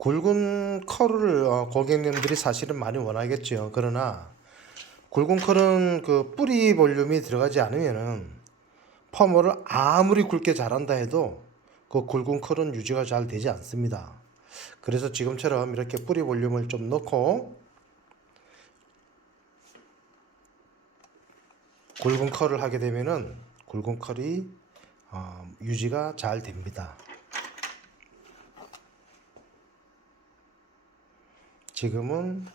굵은 컬을 고객님들이 사실은 많이 원하겠죠. 그러나 굵은 컬은 그 뿌리 볼륨이 들어가지 않으면은 펌을 아무리 굵게 잘한다 해도 그 굵은 컬은 유지가 잘 되지 않습니다. 그래서 지금처럼 이렇게 뿌리 볼륨을 좀 넣고 굵은 컬을 하게 되면은 굵은 컬이 유지가 잘 됩니다. 지금은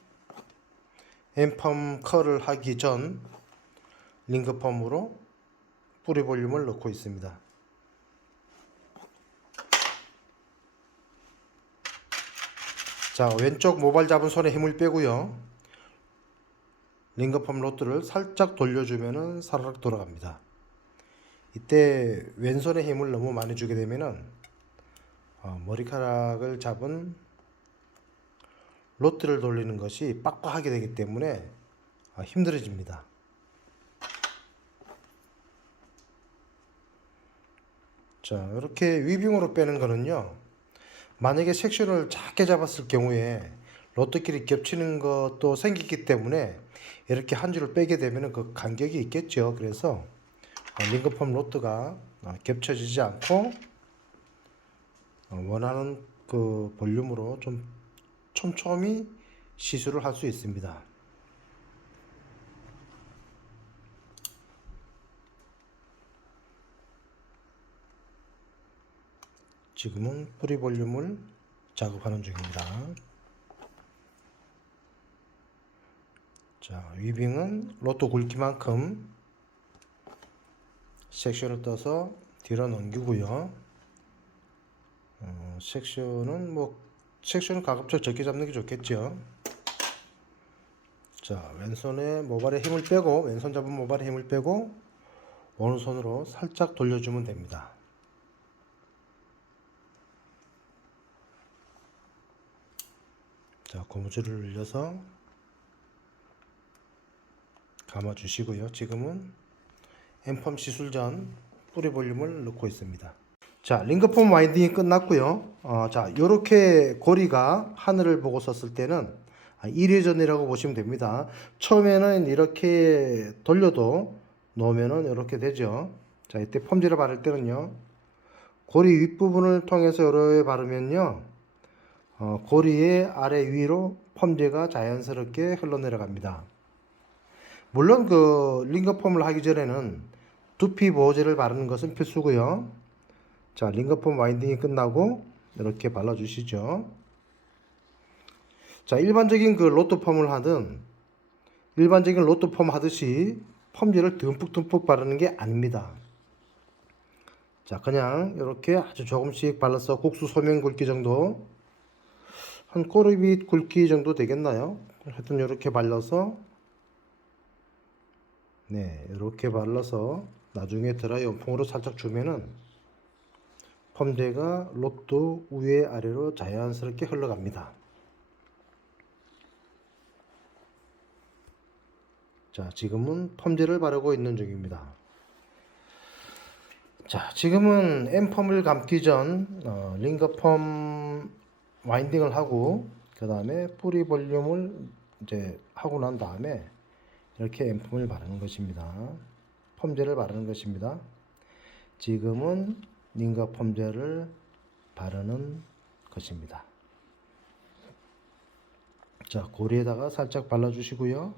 엠펌 컬을 하기 전 링거펌으로 뿌리 볼륨을 넣고 있습니다. 자, 왼쪽 모발 잡은 손에 힘을 빼고요. 링거펌 로드를 살짝 돌려주면은 사르륵 돌아갑니다. 이때 왼손에 힘을 너무 많이 주게 되면은 머리카락을 잡은 로드를 돌리는 것이 빡빡하게 되기 때문에 힘들어집니다. 자, 이렇게 위빙으로 빼는 거는요. 만약에 섹션을 작게 잡았을 경우에 로드끼리 겹치는 것도 생기기 때문에 이렇게 한 줄을 빼게 되면 그 간격이 있겠죠. 그래서 링거펌 로드가 겹쳐지지 않고 원하는 그 볼륨으로 좀 촘촘히 시술을 할 수 있습니다. 지금은 뿌리 볼륨을 작업하는 중입니다. 자, 위빙은 로또 굵기만큼 섹션을 떠서 뒤로 넘기고요. 섹션은 가급적 적게 잡는 게 좋겠죠. 자, 왼손에 모발에 힘을 빼고, 왼손 잡은 모발에 힘을 빼고 오른손으로 살짝 돌려주면 됩니다. 자, 고무줄을 늘려서 감아주시고요. 지금은 엠펌 시술 전 뿌리 볼륨을 넣고 있습니다. 자, 링거펌 와인딩이 끝났고요. 자, 요렇게 고리가 하늘을 보고 섰을 때는 1회전이라고 보시면 됩니다. 처음에는 이렇게 돌려도 놓으면은 이렇게 되죠. 자, 이때 펌지를 바를 때는요. 고리 윗부분을 통해서 요렇게 바르면요. 고리의 아래 위로 펌지가 자연스럽게 흘러내려갑니다. 물론 그 링거펌을 하기 전에는 두피 보호제를 바르는 것은 필수고요. 자, 링거펌 와인딩이 끝나고 이렇게 발라주시죠. 자, 일반적인 그 로또펌을 하든 일반적인 로또펌 하듯이 펌제를 듬뿍듬뿍 바르는 게 아닙니다. 자, 그냥 이렇게 아주 조금씩 발라서 국수 소면 굵기 정도, 한 꼬리빗 굵기 정도 되겠나요? 하여튼 이렇게 발라서, 네, 이렇게 발라서 나중에 드라이 온풍으로 살짝 주면은 펌제가 로또 위에 아래로 자연스럽게 흘러갑니다. 자, 지금은 펌제를 바르고 있는 중입니다. 자, 지금은 엠펌을 감기 전 링거펌 와인딩을 하고 그 다음에 뿌리 볼륨을 이제 하고 난 다음에 이렇게 엠펌을 바르는 것입니다. 펌제를 바르는 것입니다. 지금은 링거 펌제를 바르는 것입니다. 자, 고리에다가 살짝 발라주시고요.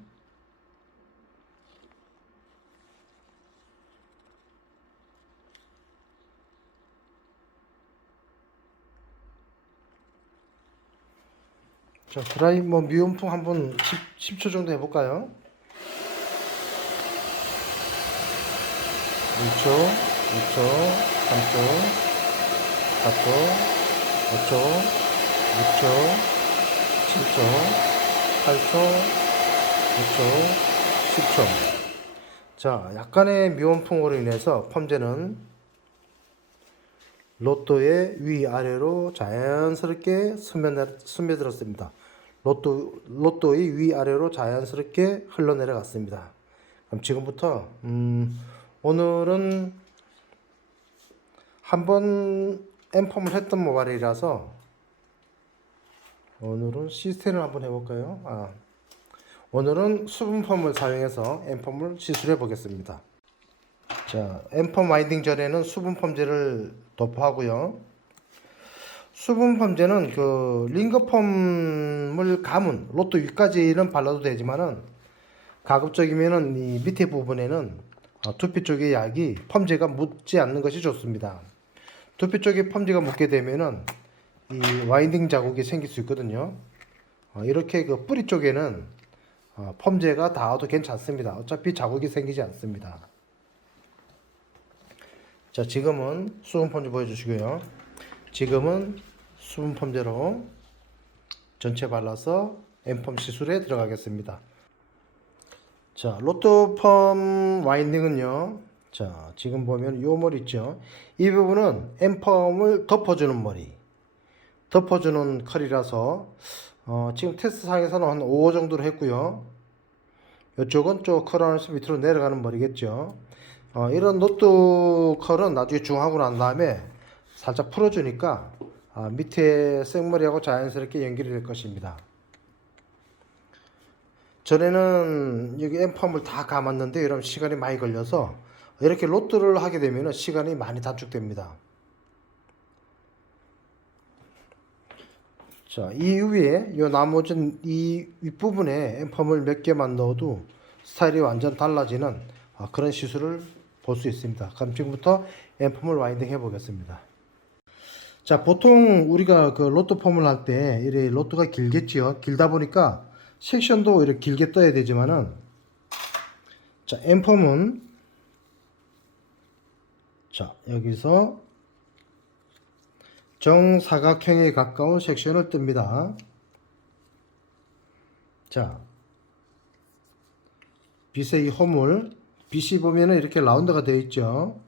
자, 드라이 미온풍 한번 10초 정도 해볼까요? 1초, 2초, 3초, 4초, 5초, 6초, 7초, 8초, 9초, 10초. 자, 약간의 미온풍으로 인해서 펌제는 로또의 위아래로 자연스럽게 스며들었습니다. 로또의 위아래로 자연스럽게 흘러내려갔습니다. 그럼 지금부터 오늘은 한번 엠펌을 했던 모발이라서 오늘은 시스템을 한번 해볼까요? 오늘은 수분펌을 사용해서 앰펌을 시술해 보겠습니다. 자, 앰펌 와인딩 전에는 수분펌제를 도포하고요. 수분펌제는 그 링거펌을 감은 로또 위까지는 발라도 되지만은 가급적이면은 이 밑에 부분에는 두피 쪽의 약이 펌제가 묻지 않는 것이 좋습니다. 두피 쪽에 펌제가 묻게 되면은 이 와인딩 자국이 생길 수 있거든요. 이렇게 그 뿌리 쪽에는 펌제가 닿아도 괜찮습니다. 어차피 자국이 생기지 않습니다. 자, 지금은 수분 펌제 보여주시고요. 지금은 수분 펌제로 전체 발라서 앰펌 시술에 들어가겠습니다. 자, 로또펌 와인딩은요. 자, 지금 보면 요 머리 있죠. 이 부분은 앰펌을 덮어주는 머리, 덮어주는 컬이라서 지금 테스트상에서는 한 5 정도로 했고요. 이쪽은 좀 컬 안에서 밑으로 내려가는 머리겠죠. 이런 노트 컬은 나중에 중하고 난 다음에 살짝 풀어주니까 밑에 생머리하고 자연스럽게 연결이 될 것입니다. 전에는 여기 앰펌을 다 감았는데 이러면 시간이 많이 걸려서 이렇게 로또를 하게 되면 시간이 많이 단축됩니다. 자, 이 위에 이 나머지 이 윗부분에 앰펌을 몇 개만 넣어도 스타일이 완전 달라지는 그런 시술을 볼 수 있습니다. 그럼 지금부터 앰펌을 와인딩 해 보겠습니다. 자, 보통 우리가 그 로또 펌을 할 때 이렇게 로또가 길겠지요. 길다 보니까 섹션도 이렇게 길게 떠야 되지만은, 자, 앰펌은 자, 여기서 정사각형에 가까운 섹션을 뜹니다. 자, 빗의 이 허물, 빗이 보면은 이렇게 라운드가 되어 있죠.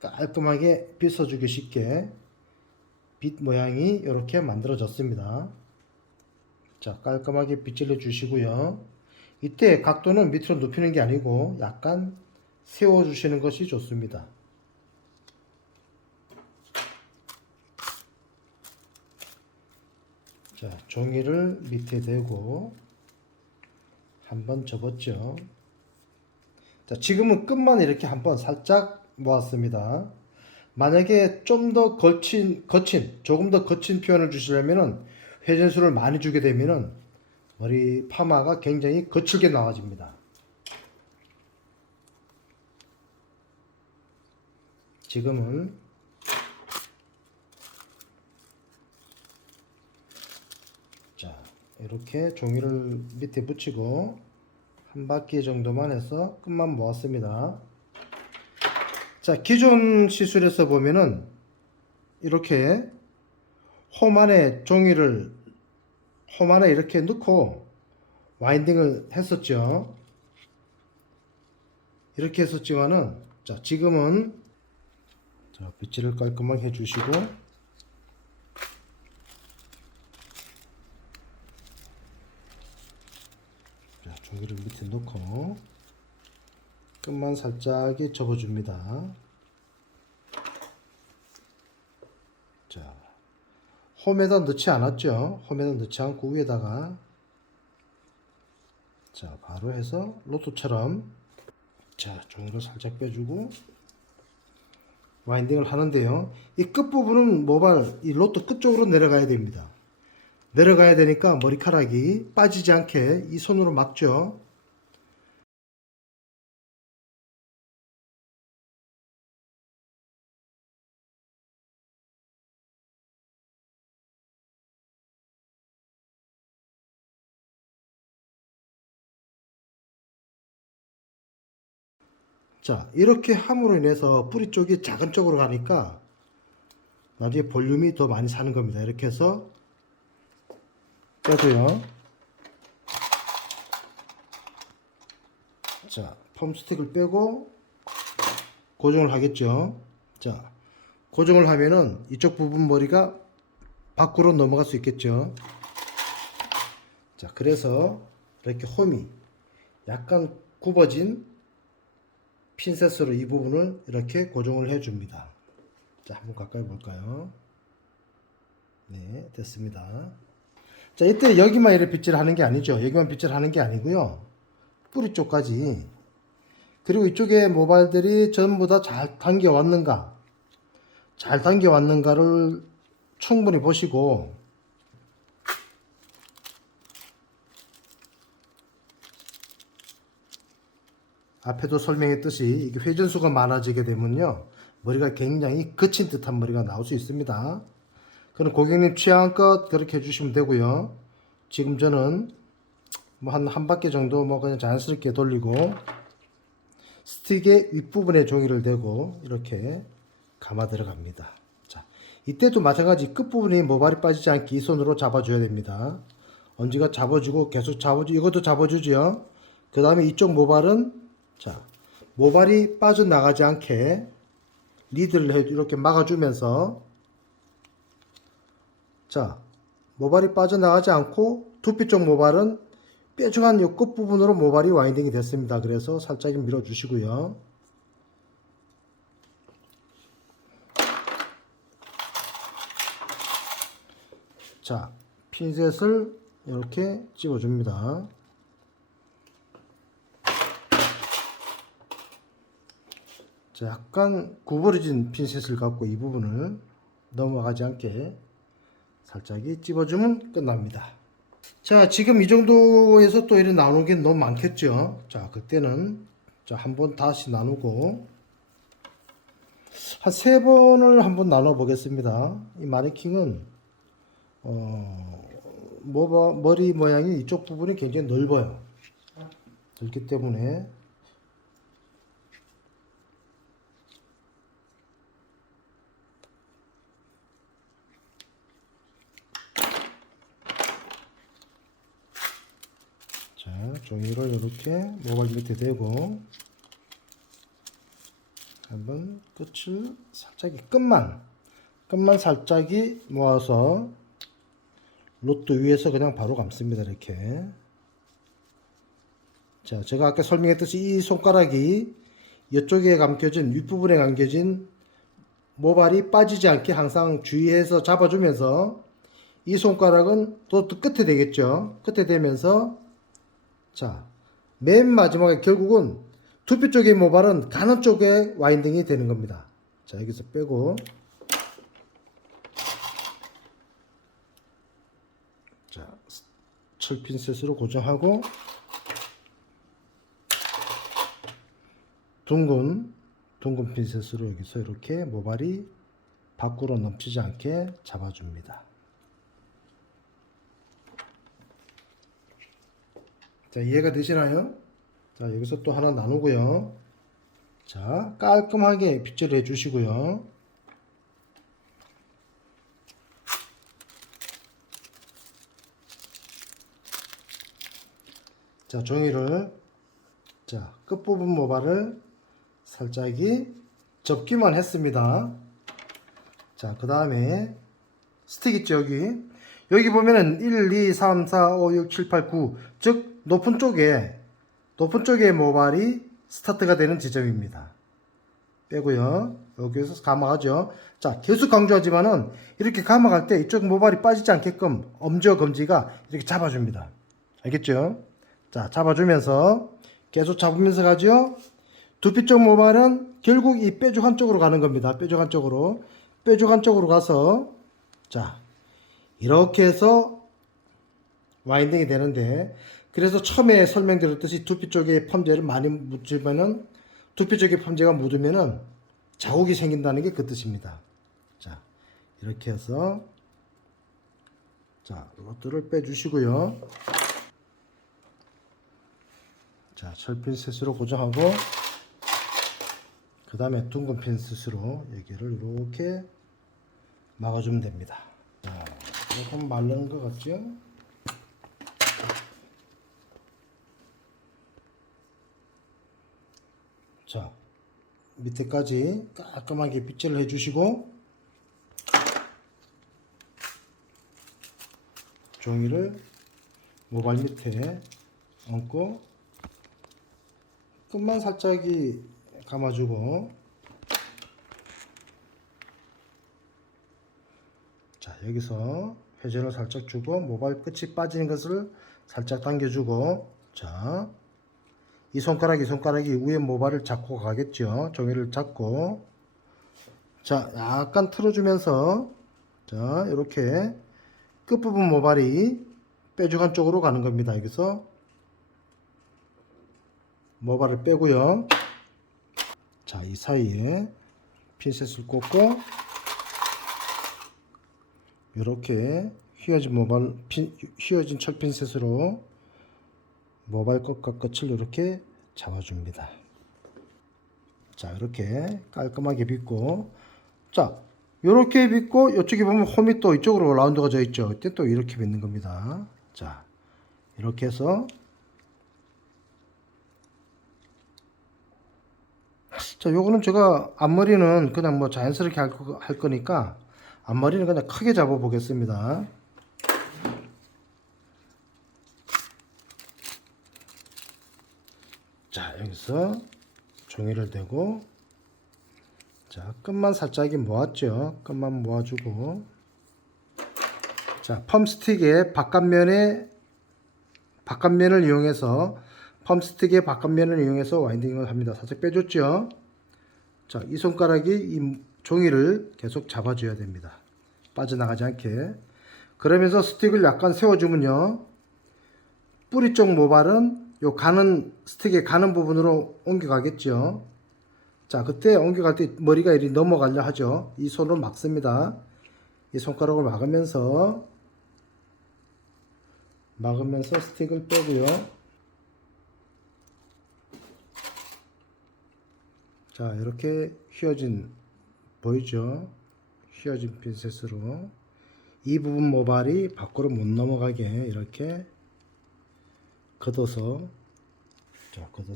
깔끔하게 빗어주기 쉽게 빗 모양이 이렇게 만들어졌습니다. 자, 깔끔하게 빗질러 주시고요. 이때 각도는 밑으로 눕히는 게 아니고 약간 세워 주시는 것이 좋습니다. 자, 종이를 밑에 대고 한번 접었죠. 자, 지금은 끝만 이렇게 한번 살짝 모았습니다. 만약에 좀 더 조금 더 거친 표현을 주시려면은 회전수를 많이 주게 되면은 머리 파마가 굉장히 거칠게 나와집니다. 지금은 자, 이렇게 종이를 밑에 붙이고 한 바퀴 정도만 해서 끝만 모았습니다. 자, 기존 시술에서 보면은 이렇게 홈 안에 홈 안에 이렇게 넣고 와인딩을 했었죠. 이렇게 했었지만은, 자, 지금은 자, 빗질을 깔끔하게 해주시고, 자, 종이를 밑에 넣고 끝만 살짝 접어줍니다. 자, 홈에다 넣지 않았죠. 홈에다 넣지 않고 위에다가 자, 바로 해서 로또처럼 자, 종이를 살짝 빼주고 와인딩을 하는데요. 이 끝부분은 모발 이 로또 끝쪽으로 내려가야 됩니다. 내려가야 되니까 머리카락이 빠지지 않게 이 손으로 막죠. 자, 이렇게 함으로 인해서 뿌리 쪽이 작은 쪽으로 가니까 나중에 볼륨이 더 많이 사는 겁니다. 이렇게 해서 빼고요. 자, 펌 스틱을 빼고 고정을 하겠죠. 자, 고정을 하면은 이쪽 부분 머리가 밖으로 넘어갈 수 있겠죠. 자, 그래서 이렇게 홈이 약간 굽어진 핀셋으로 이 부분을 이렇게 고정을 해 줍니다. 자, 한번 가까이 볼까요? 네, 됐습니다. 자, 이때 여기만 이렇게 빗질 하는 게 아니죠. 여기만 빗질 하는 게 아니고요. 뿌리 쪽까지. 그리고 이쪽에 모발들이 전부 다 잘 당겨 왔는가, 잘 당겨 왔는가를 충분히 보시고, 앞에도 설명했듯이 이게 회전수가 많아지게 되면요, 머리가 굉장히 거친 듯한 머리가 나올 수 있습니다. 그럼 고객님 취향껏 그렇게 해주시면 되고요. 지금 저는 뭐 한 바퀴 정도 뭐 그냥 자연스럽게 돌리고, 스틱의 윗부분에 종이를 대고 이렇게 감아 들어갑니다. 자, 이때도 마찬가지 끝부분이 모발이 빠지지 않게 이 손으로 잡아줘야 됩니다. 엄지가 잡아주고 계속 잡아주, 이것도 잡아주죠. 그 다음에 이쪽 모발은, 자, 모발이 빠져나가지 않게 리드를 이렇게 막아주면서, 자, 모발이 빠져나가지 않고 두피 쪽 모발은 뾰족한 이 끝부분으로 모발이 와인딩이 됐습니다. 그래서 살짝 밀어주시고요. 자, 핀셋을 이렇게 집어줍니다. 자, 약간 구부러진 핀셋을 갖고 이 부분을 넘어가지 않게 살짝이 집어주면 끝납니다. 자, 지금 이 정도에서 또 이렇게 나누는 게 너무 많겠죠. 자, 그때는 자, 한번 다시 나누고 한 3번을 한번 나눠 보겠습니다. 이 마네킹은 머리 모양이 이쪽 부분이 굉장히 넓어요. 넓기 때문에 자, 종이를 이렇게 모발 밑에 대고 한번 끝을 살짝이 끝만 살짝이 모아서 로또 위에서 그냥 바로 감습니다. 이렇게. 자, 제가 아까 설명했듯이 이 손가락이 이쪽에 감겨진, 윗부분에 감겨진 모발이 빠지지 않게 항상 주의해서 잡아주면서, 이 손가락은 또 끝에 되겠죠. 끝에 되면서, 자, 맨 마지막에 결국은 두피 쪽의 모발은 가는 쪽에 와인딩이 되는 겁니다. 자, 여기서 빼고, 자, 철 핀셋으로 고정하고, 둥근 핀셋으로 여기서 이렇게 모발이 밖으로 넘치지 않게 잡아줍니다. 자, 이해가 되시나요? 자, 여기서 또 하나 나누고요. 자, 깔끔하게 빗질을 해 주시고요. 자, 종이를, 자, 끝부분 모발을 살짝이 접기만 했습니다. 자, 그 다음에 스틱 있죠, 여기 보면은 1, 2, 3, 4, 5, 6, 7, 8, 9, 즉 높은 쪽에 모발이 스타트가 되는 지점입니다. 빼고요. 여기서 감아가죠. 자, 계속 강조하지만은 이렇게 감아갈 때 이쪽 모발이 빠지지 않게끔 엄지와 검지가 이렇게 잡아줍니다. 알겠죠? 자, 잡아주면서 계속 잡으면서 가죠. 두피 쪽 모발은 결국 이 뾰족한 쪽으로 가는 겁니다. 뾰족한 쪽으로 가서, 자, 이렇게 해서 와인딩이 되는데, 그래서 처음에 설명드렸듯이 두피 쪽에 펌제를 많이 묻으면은, 두피 쪽에 펌제가 묻으면은 자국이 생긴다는 게 그 뜻입니다. 자, 이렇게 해서, 자, 이것들을 빼주시고요. 자, 철핀셋으로 고정하고, 그 다음에 둥근 핀셋으로 여기를 이렇게 막아주면 됩니다. 자, 조금 마르는 것 같죠? 자, 밑에까지 깔끔하게 빗질을 해주시고, 종이를 모발 밑에 얹고 끝만 살짝이 감아주고, 자, 여기서 회전을 살짝 주고 모발 끝이 빠지는 것을 살짝 당겨주고, 자, 이 손가락이 위에 모발을 잡고 가겠죠. 종이를 잡고, 자, 약간 틀어주면서, 자, 이렇게 끝부분 모발이 빼주간 쪽으로 가는 겁니다. 여기서 모발을 빼고요. 자, 이 사이에 핀셋을 꽂고 이렇게 휘어진 철 핀셋으로 모발 끝과 끝을 이렇게 잡아줍니다. 자, 이렇게 깔끔하게 빗고, 자, 이렇게 빗고 이쪽에 보면 홈이 또 이쪽으로 라운드가 져 있죠. 이때 또 이렇게 빗는 겁니다. 자, 이렇게 해서, 자, 요거는 제가 앞머리는 그냥 뭐 자연스럽게 할 거니까 앞머리는 그냥 크게 잡아 보겠습니다. 자, 여기서 종이를 대고, 자, 끝만 살짝 모았죠. 끝만 모아주고, 자, 펌스틱의 바깥면을 이용해서 와인딩을 합니다. 살짝 빼줬죠. 자, 이 손가락이 이 종이를 계속 잡아줘야 됩니다. 빠져나가지 않게. 그러면서 스틱을 약간 세워주면요, 뿌리 쪽 모발은 요 스틱의 가는 부분으로 옮겨가겠죠. 자, 그때 옮겨갈 때 머리가 이리 넘어가려 하죠. 이 손으로 막습니다. 이 손가락을 막으면서 스틱을 빼고요. 자, 이렇게 보이죠? 휘어진 핀셋으로 이 부분 모발이 밖으로 못 넘어가게 이렇게 걷어서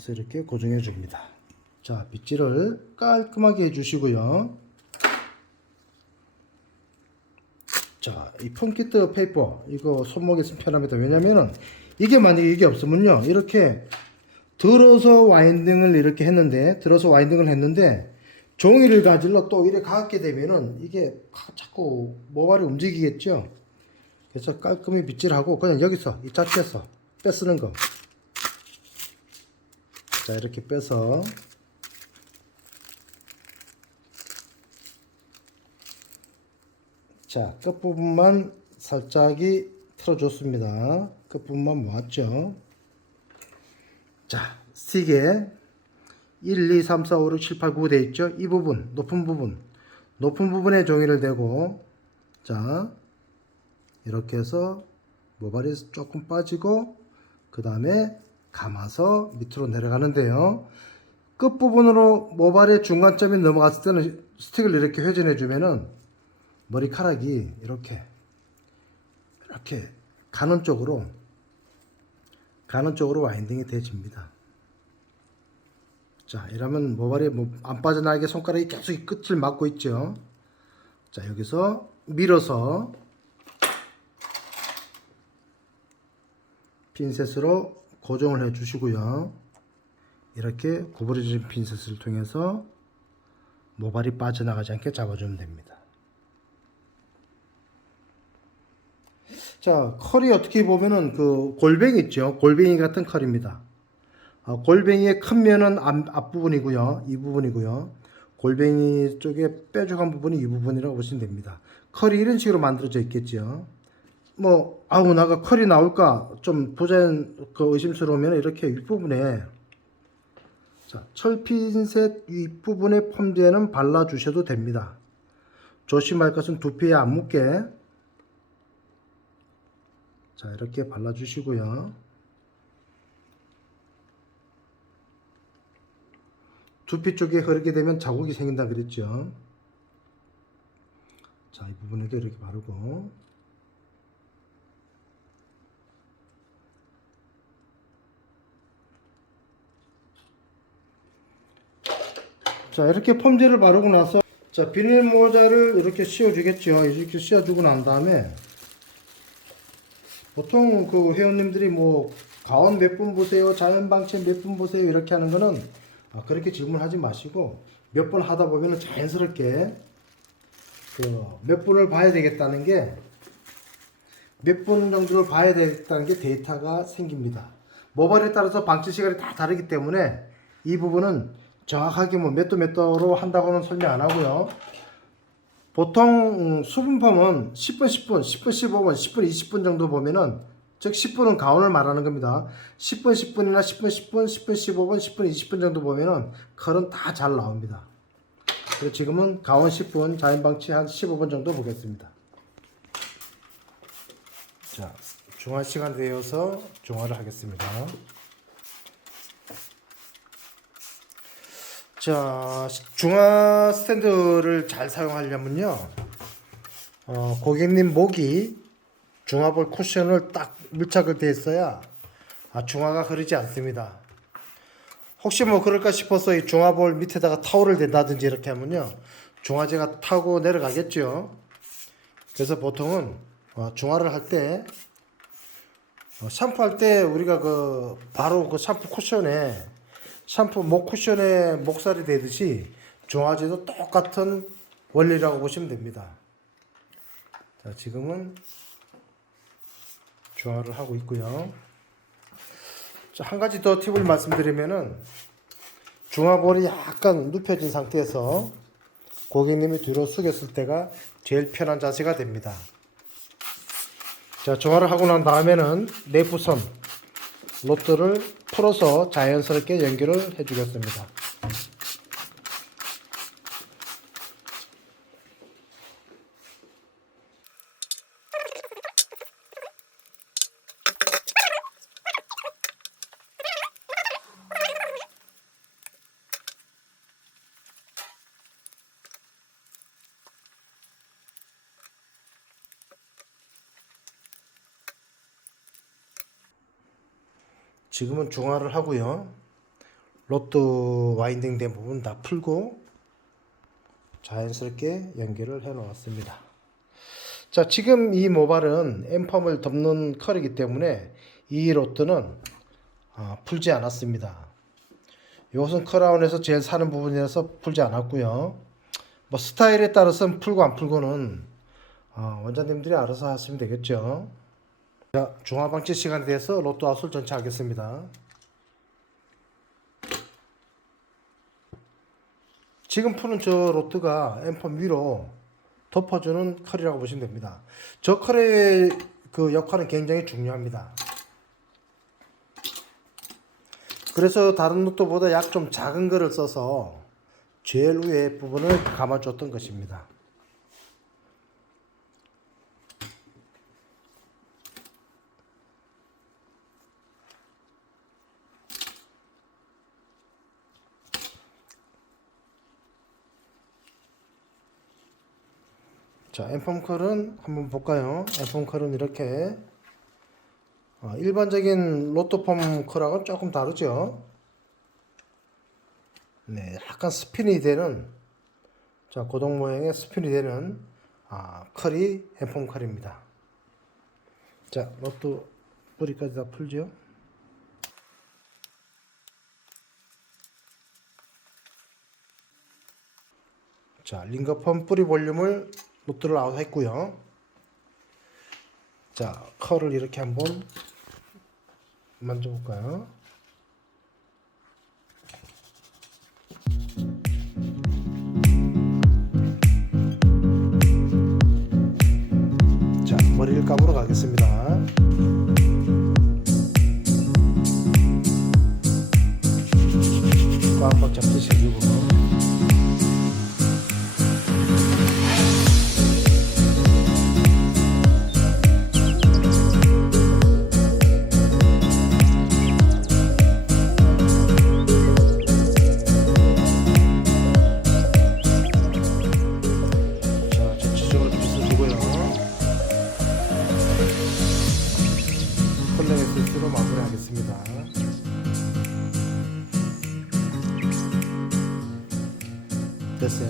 이렇게 고정해 줍니다. 자, 빗질을 깔끔하게 해주시고요. 자, 이 폼키트 페이퍼 이거 손목에 쓰면 편합니다. 왜냐면은 이게 만약에 이게 없으면요, 이렇게 들어서 와인딩을 했는데 종이를 가질러 또 이렇게 감게 되면은 이게 자꾸 모발이 움직이겠죠. 그래서 깔끔히 빗질하고 그냥 여기서 이 자체에서 빼쓰는 거. 자, 이렇게 빼서, 자, 끝부분만 살짝이 틀어줬습니다. 끝부분만 모았죠. 자, 스틱에 1, 2, 3, 4, 5, 6, 7, 8, 9 되어 있죠. 이 부분, 높은 부분에 종이를 대고, 자, 이렇게 해서 모발이 조금 빠지고, 그 다음에 감아서 밑으로 내려가는데요. 끝부분으로 모발의 중간점이 넘어갔을 때는 스틱을 이렇게 회전해 주면은 머리카락이 이렇게 가는 쪽으로 와인딩이 되집니다. 자, 이러면 모발이 안 빠져나가게 손가락이 계속 끝을 막고 있죠. 자, 여기서 밀어서 핀셋으로 고정을 해 주시고요. 이렇게 구부러진 핀셋을 통해서 모발이 빠져나가지 않게 잡아주면 됩니다. 자, 컬이 어떻게 보면은 그 골뱅이 있죠. 골뱅이 같은 컬입니다. 골뱅이의 큰 면은 앞부분이고요. 이 부분이고요. 골뱅이 쪽에 뾰족한 부분이 이 부분이라고 보시면 됩니다. 컬이 이런 식으로 만들어져 있겠죠. 나가 컬이 나올까 좀 의심스러우면 이렇게 윗부분에, 자, 철핀셋 윗부분의 펌제는 발라주셔도 됩니다. 조심할 것은 두피에 안 묻게, 자, 이렇게 발라주시고요. 두피 쪽에 흐르게 되면 자국이 생긴다 그랬죠. 자, 이 부분에도 이렇게 바르고, 자, 이렇게 펌제를 바르고 나서, 자, 비닐 모자를 이렇게 씌워주겠죠. 이렇게 씌워주고 난 다음에 보통 그 회원님들이 가온 몇 분 보세요, 자연방채 몇 분 보세요 이렇게 하는 거는 그렇게 질문하지 마시고 몇 번 하다 보면은 자연스럽게 그 몇 분을 봐야 되겠다는 게 몇 분 정도를 봐야 되겠다는 게 데이터가 생깁니다. 모발에 따라서 방치 시간이 다 다르기 때문에 이 부분은 정확하게 뭐 몇 도 몇 도로 한다고는 설명 안 하고요. 보통 수분펌은 10분, 10분, 10분, 15분, 10분, 20분 정도 보면은, 즉 10분은 가온을 말하는 겁니다. 10분, 10분이나 10분, 10분, 10분, 15분, 10분, 20분 정도 보면은 컬은 다 잘 나옵니다. 그래서 지금은 가온 10분, 자연 방치 한 15분 정도 보겠습니다. 자, 중화 시간 되어서 중화를 하겠습니다. 자, 중화 스탠드를 잘 사용하려면요, 고객님 목이 중화볼 쿠션을 딱 밀착을 돼 있어야 중화가 흐르지 않습니다. 혹시 뭐 그럴까 싶어서 이 중화볼 밑에다가 타올을 댄다든지 이렇게 하면요, 중화제가 타고 내려가겠죠. 그래서 보통은 중화를 할 때, 샴푸할 때 우리가 바로 그 샴푸 쿠션에, 샴푸 목 쿠션에 목살이 되듯이 중화제도 똑같은 원리라고 보시면 됩니다. 자, 지금은 중화를 하고 있고요. 자, 한 가지 더 팁을 말씀드리면은, 중화볼이 약간 눕혀진 상태에서 고객님이 뒤로 숙였을 때가 제일 편한 자세가 됩니다. 자, 중화를 하고 난 다음에는 내부선 로트를 풀어서 자연스럽게 연결을 해 주겠습니다. 지금은 중화를 하고요. 로또 와인딩 된 부분 다 풀고 자연스럽게 연결을 해 놓았습니다. 자, 지금 이 모발은 엠펌을 덮는 컬이기 때문에 이 로또는 풀지 않았습니다. 이것은 컬아웃에서 제일 사는 부분이라서 풀지 않았고요. 뭐 스타일에 따라서는 풀고 안 풀고는 원장님들이 알아서 하시면 되겠죠. 자, 중화 방치 시간에 대해서 로또 아웃을 전체 하겠습니다. 지금 푸는 저 로트가 엠펌 위로 덮어주는 컬이라고 보시면 됩니다. 저 컬의 그 역할은 굉장히 중요합니다. 그래서 다른 로또보다 약 좀 작은 거를 써서 제일 위에 부분을 감아줬던 것입니다. 자, 엠펌 컬은 한번 볼까요? 엠펌 컬은 이렇게 일반적인 로또펌 컬하고는 조금 다르죠. 네, 약간 스핀이 되는, 자, 고동 모양의 스핀이 되는 컬이 엠펌 컬입니다. 자, 로또 뿌리까지 다 풀죠. 자, 링거펌 뿌리 볼륨을 로또를 아웃 했고요. 자, 컬을 이렇게 한번 만져볼까요? 자, 머리를 감으러 가겠습니다. 꽉꽉 잡듯이 해주고, 컬렉의 스로 마무리하겠습니다. 됐어요.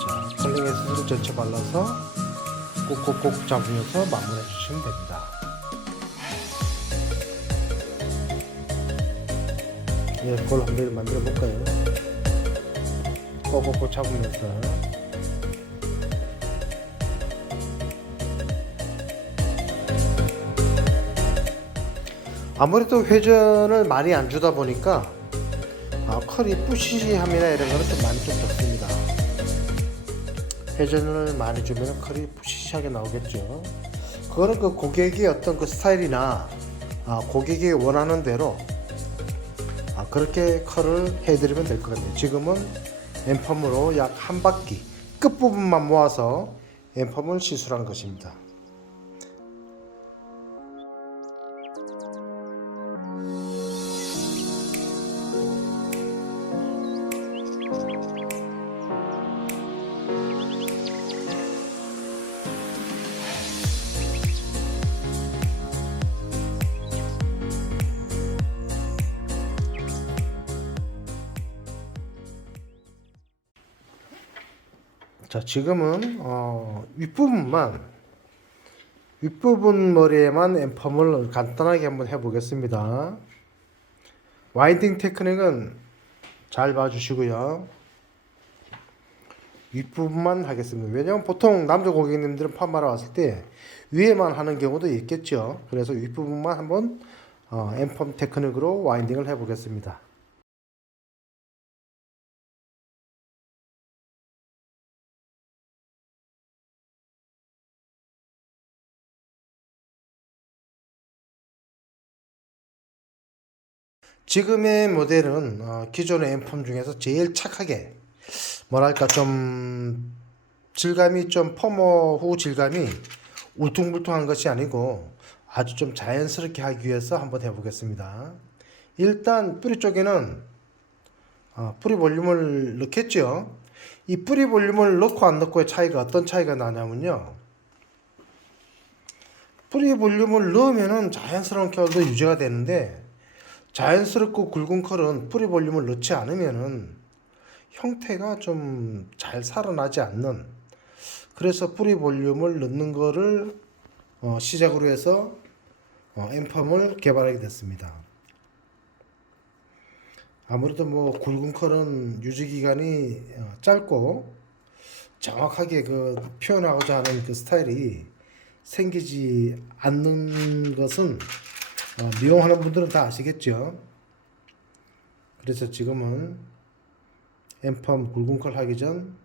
자, 컬렉의 스로 전체 발라서 꾹꾹꾹 잡으면서 마무리해 주시면 됩니다. 예, 그걸 한번 만들어 볼까요? 꼭꼭꼭 잡으면서. 아무래도 회전을 많이 안 주다 보니까 컬이 부시시함이나 이런 거는 좀 많이 좀 적습니다. 회전을 많이 주면 컬이 부시시하게 나오겠죠. 그거는 그 고객의 어떤 그 스타일이나 고객이 원하는 대로 그렇게 컬을 해드리면 될 것 같네요. 지금은 앰펌으로 약 한 바퀴 끝부분만 모아서 앰펌을 시술한 것입니다. 자, 지금은 윗부분 머리에만 앰펌을 간단하게 한번 해보겠습니다. 와인딩 테크닉은 잘 봐주시고요. 윗부분만 하겠습니다. 왜냐하면 보통 남자 고객님들은 펌하러 왔을 때 위에만 하는 경우도 있겠죠. 그래서 윗부분만 한번 앰펌 테크닉으로 와인딩을 해보겠습니다. 지금의 모델은 기존의 앰펌 중에서 제일 착하게, 뭐랄까 좀 질감이 좀 펌어 후 질감이 울퉁불퉁한 것이 아니고 아주 좀 자연스럽게 하기 위해서 한번 해보겠습니다. 일단 뿌리 쪽에는 뿌리 볼륨을 넣겠죠. 이 뿌리 볼륨을 넣고 안 넣고의 차이가 어떤 차이가 나냐면요, 뿌리 볼륨을 넣으면은 자연스러운 컬도 유지가 되는데, 자연스럽고 굵은 컬은 뿌리 볼륨을 넣지 않으면은 형태가 좀 잘 살아나지 않는, 그래서 뿌리 볼륨을 넣는 거를 시작으로 해서 앰펌을 개발하게 됐습니다. 아무래도 뭐 굵은 컬은 유지 기간이 짧고 정확하게 그 표현하고자 하는 그 스타일이 생기지 않는 것은 미용하는 분들은 다 아시겠죠. 그래서 지금은 앰펌 굵은 컬 하기 전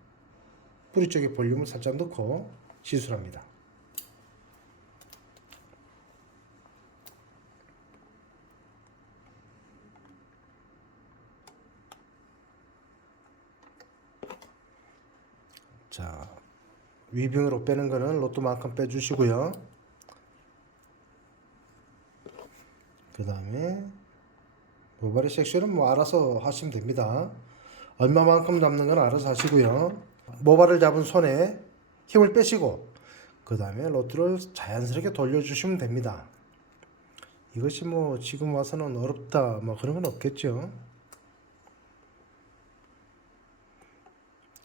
뿌리 쪽에 볼륨을 살짝 넣고 시술합니다. 자, 위빙으로 빼는 거는 로또만큼 빼주시고요. 그 다음에 모발의 섹션은 뭐 알아서 하시면 됩니다. 얼마만큼 잡는 건 알아서 하시고요. 모발을 잡은 손에 힘을 빼시고 그 다음에 로트를 자연스럽게 돌려주시면 됩니다. 이것이 뭐 지금 와서는 어렵다 뭐 그런 건 없겠죠.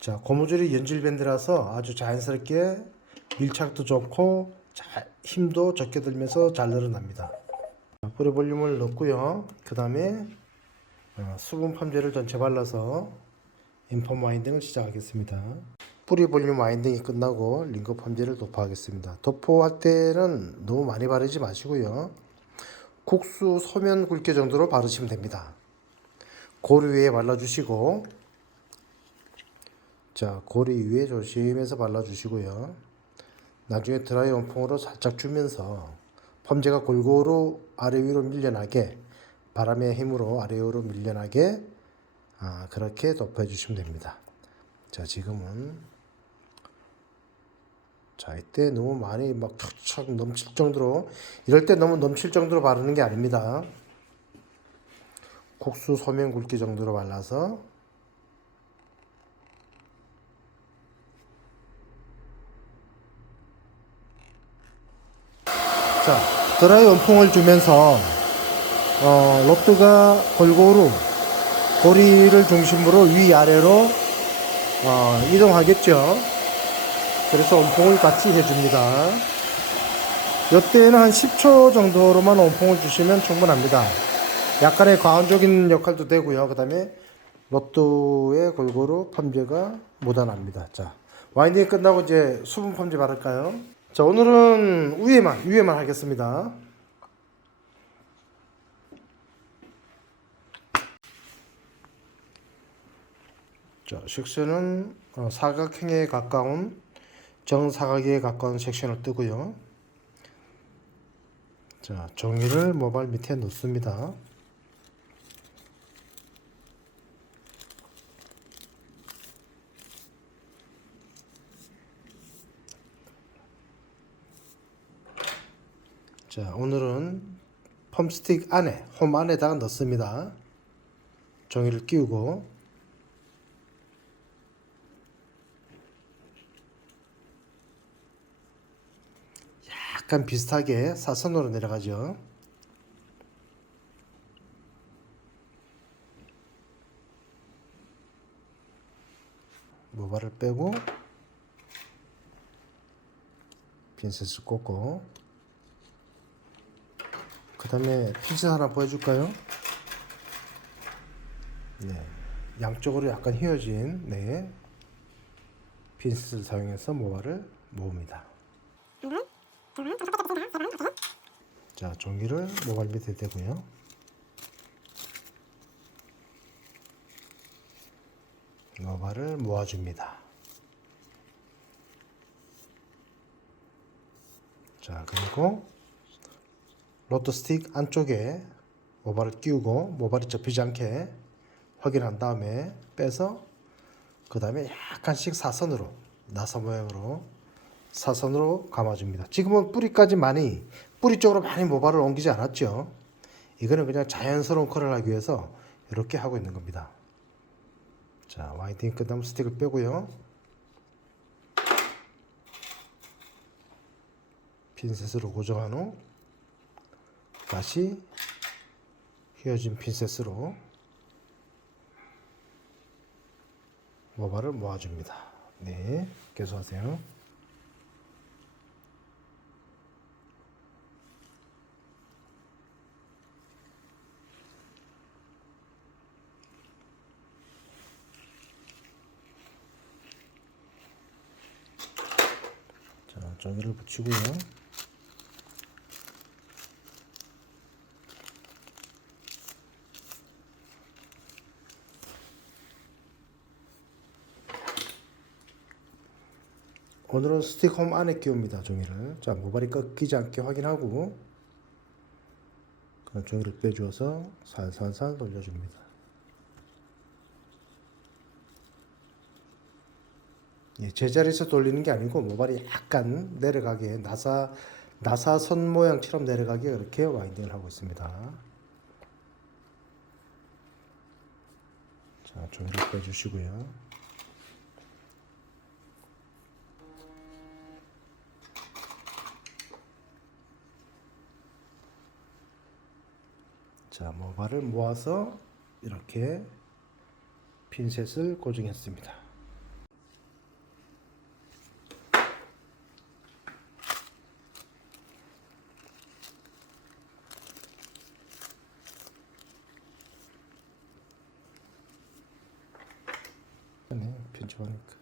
자, 고무줄이 연질 밴드라서 아주 자연스럽게 밀착도 좋고 힘도 적게 들면서 잘 늘어납니다. 뿌리 볼륨을 넣고요. 그 다음에 수분 펌제를 전체 발라서 앰펌 와인딩을 시작하겠습니다. 뿌리 볼륨 와인딩이 끝나고 링거 펌제를 도포하겠습니다. 도포할 때는 너무 많이 바르지 마시고요. 국수 소면 굵기 정도로 바르시면 됩니다. 고리 위에 발라주시고, 자, 고리 위에 조심해서 발라주시고요. 나중에 드라이 원풍으로 살짝 주면서 펌제가 골고루 아래 위로 밀려나게, 바람의 힘으로 아래 위로 밀려나게 그렇게 도포해 주시면 됩니다. 자, 지금은 이때 너무 많이 막 툭툭 넘칠 정도로, 이럴 때 너무 넘칠 정도로 바르는 게 아닙니다. 국수 소면 굵기 정도로 발라서 자, 드라이 원풍을 주면서 로트가 골고루 고리를 중심으로 위아래로 이동하겠죠. 그래서 원풍을 같이 해줍니다. 이때는 한 10초 정도로만 원풍을 주시면 충분합니다. 약간의 과원적인 역할도 되고요. 그 다음에 로또에 골고루 펌제가 묻어납니다. 자, 와인딩이 끝나고 이제 수분 펌제 바를까요? 자, 오늘은 위에만 하겠습니다. 자, 섹션은 사각형에 가까운 정사각에 가까운 섹션을 뜨고요. 자, 종이를 모발 밑에 놓습니다. 자, 오늘은 펌스틱 안에, 홈 안에다가 넣습니다. 종이를 끼우고 약간 비슷하게 사선으로 내려가죠. 모발을 빼고 핀셋을 꽂고, 그 다음에 핀셋 하나 보여줄까요? 네, 양쪽으로 약간 휘어진 핀셋을 사용해서 모발을 모읍니다. 자, 종이를 모발 밑에 대고요. 모발을 모아줍니다. 자, 그리고 로또 스틱 안쪽에 모발을 끼우고 모발이 접히지 않게 확인한 다음에 빼서 그 다음에 약간씩 사선으로 나사 모양으로 사선으로 감아줍니다. 지금은 뿌리 쪽으로 많이 모발을 옮기지 않았죠. 이거는 그냥 자연스러운 컬을 하기 위해서 이렇게 하고 있는 겁니다. 자, 와인딩 끝나면 스틱을 빼고요. 핀셋으로 고정한 후 다시 휘어진 핀셋으로 모발을 모아줍니다. 네, 계속하세요. 자, 종이를 붙이고요. 오늘은 스틱홈 안에 끼웁니다. 종이를. 자, 모발이 꺾이지 않게 확인하고 종이를 빼주어서 살살살 돌려줍니다. 예, 제자리에서 돌리는 게 아니고 모발이 약간 내려가게 나사선 모양처럼 내려가게 그렇게 와인딩을 하고 있습니다. 자, 종이를 빼주시고요. 자, 모발을 모아서 이렇게 핀셋을 고정했습니다. 네, 편집하니까.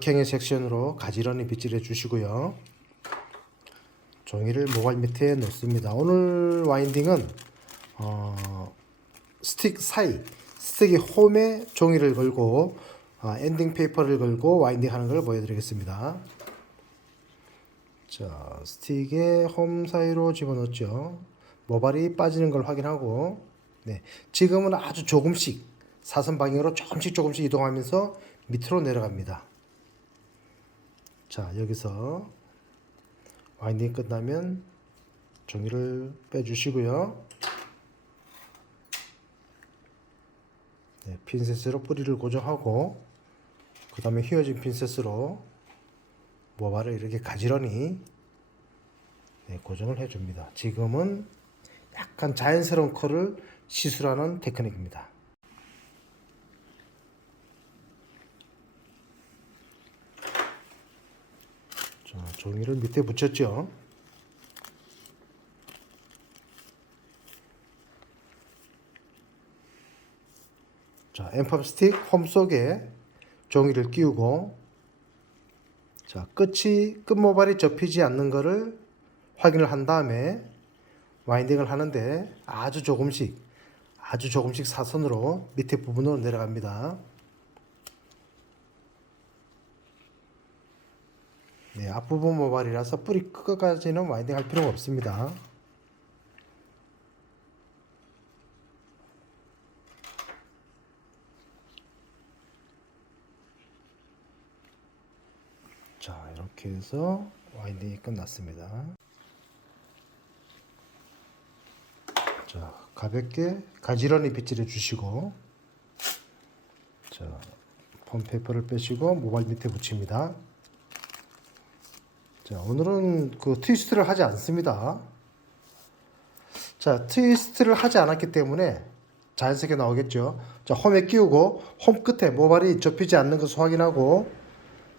캔의 섹션으로 가지런히 빗질해 주시고요. 종이를 모발 밑에 놓습니다. 오늘 와인딩은 스틱이 홈에 종이를 걸고 엔딩 페이퍼를 걸고 와인딩 하는 걸 보여드리겠습니다. 자, 스틱에 홈 사이로 집어넣었죠. 모발이 빠지는 걸 확인하고, 네, 지금은 아주 조금씩 사선 방향으로 조금씩 이동하면서 밑으로 내려갑니다. 자, 여기서 와인딩 끝나면 종이를 빼주시고요. 네, 핀셋으로 뿌리를 고정하고 그 다음에 휘어진 핀셋으로 모발을 이렇게 가지런히 고정을 해줍니다. 지금은 약간 자연스러운 컬을 시술하는 테크닉입니다. 자, 종이를 밑에 붙였죠. 자, 엠펌 스틱 홈 속에 종이를 끼우고, 자, 끝모발이 접히지 않는 것을 확인을 한 다음에 와인딩을 하는데 아주 조금씩 사선으로 밑에 부분으로 내려갑니다. 네, 앞부분 모발이라서 뿌리 끝까지는 와인딩 할 필요가 없습니다. 자, 이렇게 해서 와인딩이 끝났습니다. 자, 가볍게 가지런히 빗질해 주시고, 자, 펌페이퍼를 빼시고 모발 밑에 붙입니다. 자, 오늘은 그 트위스트를 하지 않습니다. 자, 트위스트를 하지 않았기 때문에 자연스럽게 나오겠죠. 자, 홈에 끼우고 홈 끝에 모발이 접히지 않는 것을 확인하고,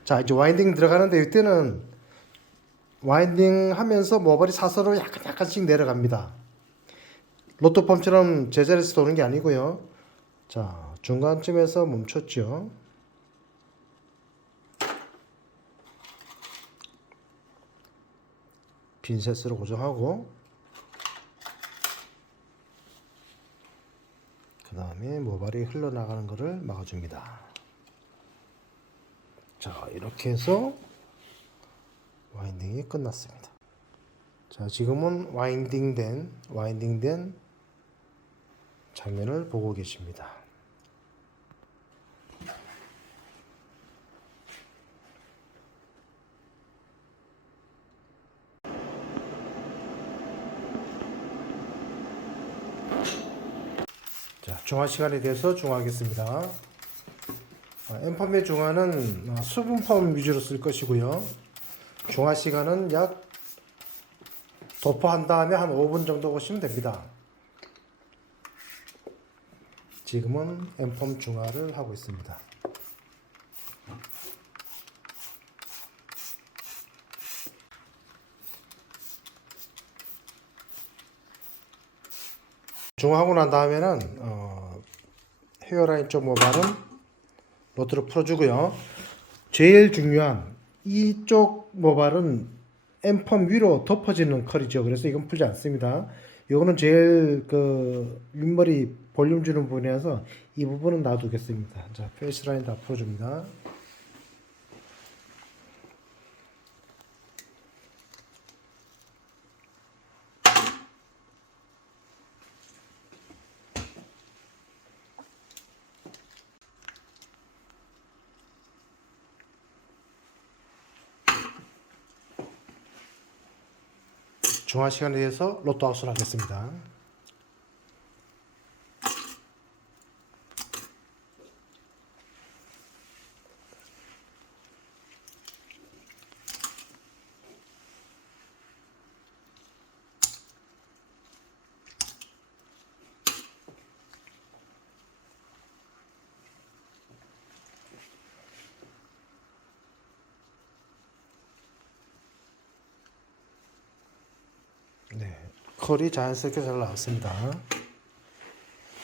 자, 이제 와인딩 들어가는데 이때는 와인딩 하면서 모발이 사선으로 약간씩 내려갑니다. 로또 펌처럼 제자리에서 도는 게 아니고요. 자, 중간쯤에서 멈췄죠. 핀셋으로 고정하고, 그 다음에 모발이 흘러나가는 것을 막아줍니다. 자, 이렇게 해서 와인딩이 끝났습니다. 자, 지금은 와인딩된 장면을 보고 계십니다. 자, 중화 시간에 대해서 중화하겠습니다. 엠펌의 중화는 수분펌 위주로 쓸 것이고요. 중화 시간은 약 도포한 다음에 한 5분 정도 보시면 됩니다. 지금은 엠펌 중화를 하고 있습니다. 중화하고 난 다음에는 헤어라인 쪽 모발은 로트로 풀어주고요. 제일 중요한 이쪽 모발은 엠펌 위로 덮어지는 컬이죠. 그래서 이건 풀지 않습니다. 이거는 제일 그 윗머리 볼륨 주는 부분이라서 이 부분은 놔두겠습니다. 자, 페이스 라인 다 풀어줍니다. 중화 시간에 대해서 로또 아웃을 하겠습니다. 네, 컬이 자연스럽게 잘 나왔습니다.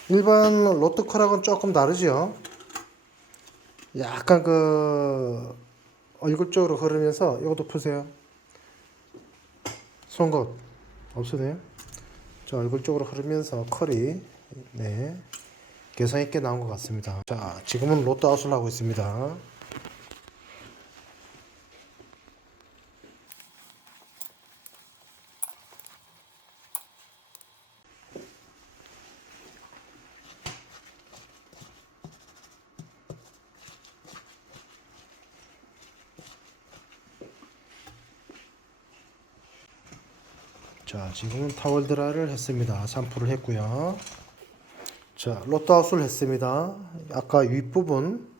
일반 로또 컬하고는 조금 다르죠. 약간 그 얼굴 쪽으로 흐르면서 이것도 푸세요. 송곳 없으세요? 저 얼굴 쪽으로 흐르면서 컬이 개성 있게 나온 것 같습니다. 자, 지금은 로또 아웃을 하고 있습니다. 자, 지금은 타월 드라이를 했습니다. 샴푸를 했고요. 자, 로또 아웃을 했습니다. 아까 윗부분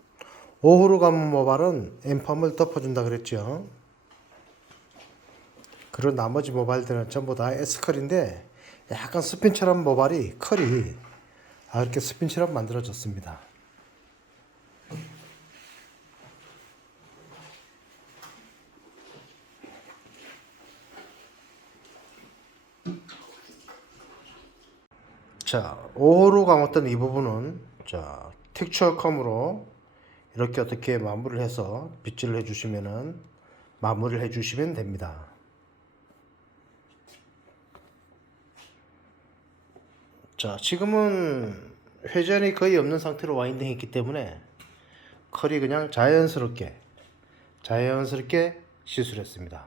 오후로 감은 모발은 엠펌을 덮어준다 그랬죠. 그리고 나머지 모발들은 전부 다 S컬인데 약간 스핀처럼 모발이 컬이 이렇게 스핀처럼 만들어졌습니다. 자, 5호로 감았던 이 부분은 자, 텍스처 컴으로 이렇게 어떻게 마무리를 해서 빗질을 해주시면은 마무리를 해주시면 됩니다. 자, 지금은 회전이 거의 없는 상태로 와인딩 했기 때문에 컬이 그냥 자연스럽게 시술했습니다.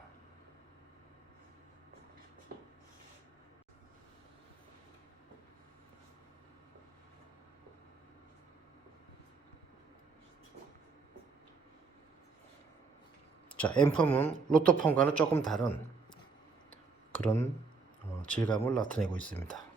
자, 앰펌은 로또펌과는 조금 다른 그런 질감을 나타내고 있습니다.